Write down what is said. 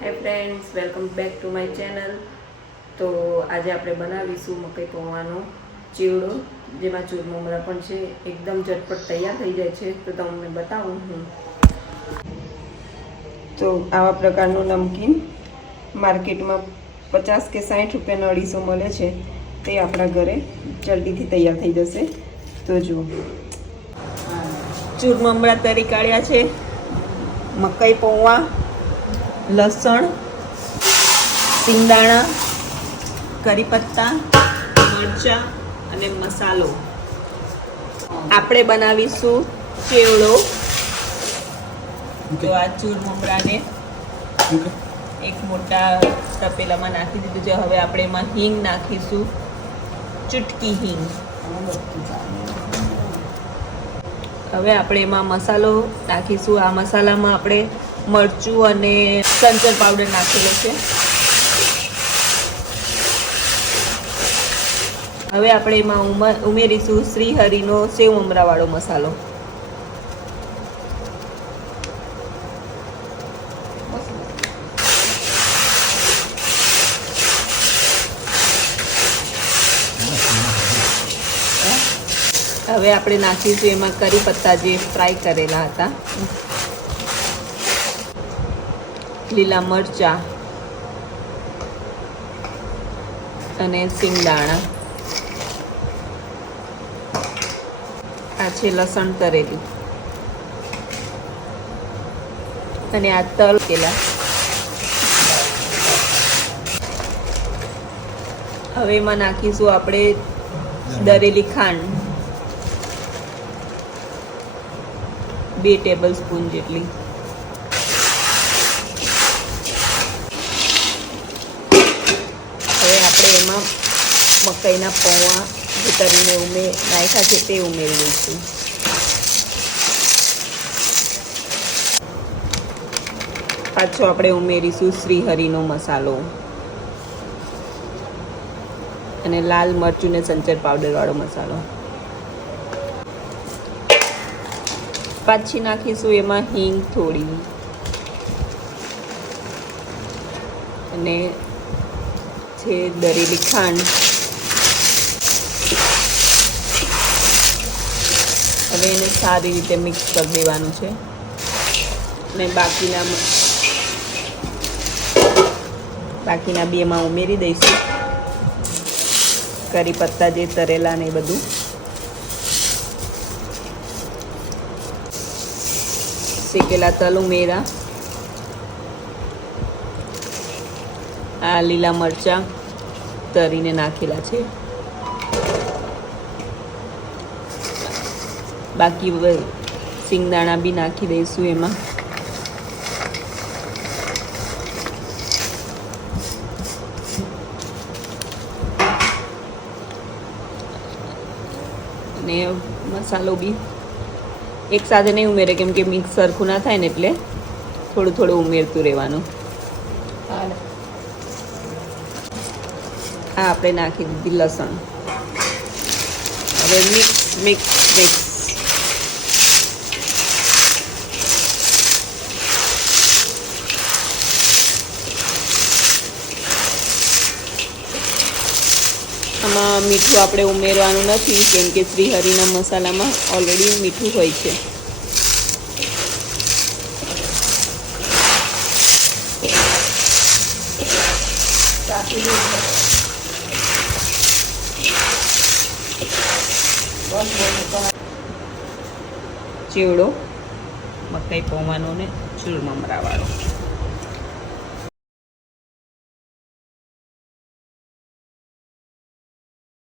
Hi friends, welcome back to my channel. તો આજે આપણે બનાવીશું મકાઈ પૌવાનો ચેવડો, જેમાં ચૂરમમરા પણ છે. એકદમ ઝટપટ તૈયાર થઈ જાય છે. તો તમને બતાવું હું. તો આવા પ્રકારનું નમકીન માર્કેટમાં 50 કે 60 રૂપિયાનો 250 મળે છે. તે આપણા ઘરે જલ્દીથી તૈયાર થઈ જશે. તો જુઓ, ચૂરમમરા તરી કાઢ્યા છે, મકાઈ પૌવા, લસણ, સિંગદાણા, કરી પત્તા, મરચાં અને મસાલો. આપણે બનાવીશું ચેવડો. તો આ ચૂરમમરાને એક મોટા તપેલામાં નાખી દીધું છે. હવે આપણે એમાં હિંગ નાખીશું, ચૂટકી હિંગ. હવે આપણે એમાં મસાલો નાખીશું. આ મસાલામાં આપણે મરચું અને સંચર પાવડર નાખેલો છે. હવે આપણે એમાં ઉમેરીશું શ્રીહરિનો સેવ મમરાવાળો મસાલો. હવે આપણે નાખીશું એમાં કરી પત્તા જે ફ્રાય કરેલા હતા, લીલા મરચાં અને સિંગદાણા. આ છે લસણ તરેલી અને આ તલ કેલા. હવે એમાં નાખીશું આપણે દરેલી ખાંડ, 2 ટેબલ સ્પૂન જેટલી. હવે આપણે એમાં મકાઈના પૌવા જે તરીને નાખ્યા છે તે ઉમેરી દઈશું. પાછો આપણે ઉમેરીશું શ્રીહરિનો મસાલો અને લાલ મરચું ને સંચર પાવડર વાળો મસાલો. પાછી નાખીશું એમાં હિંગ થોડી અને છે દરેલી ખાંડ. હવે એને સારી રીતે મિક્સ કરી દેવાનું છે અને બાકીના બેમાં ઉમેરી દઈશું કરી પત્તા જે તરેલા ને બધું. શેકેલા તલ ઉમેરા, આ લીલા મરચાં તરીને નાખેલા છે. બાકી સિંગદાણા બી નાખી દઈશું એમાં. અને મસાલો બી એક સાથે નહીં ઉમેરે, કેમ કે મિક્સ સરખું ના થાય ને, એટલે થોડું થોડું ઉમેરતું રહેવાનું. આ આપણે નાખી દીધી લસણ. હવે મિક્સ મિક્સ મિક્સ. આમાં મીઠું આપણે ઉમેરવાનું નથી, કેમ કે શ્રીહરિના મસાલામાં ઓલરેડી મીઠું હોય છે. ચેવડો મકાઈ પૌવાનો ને ચૂરમમરા વાળો.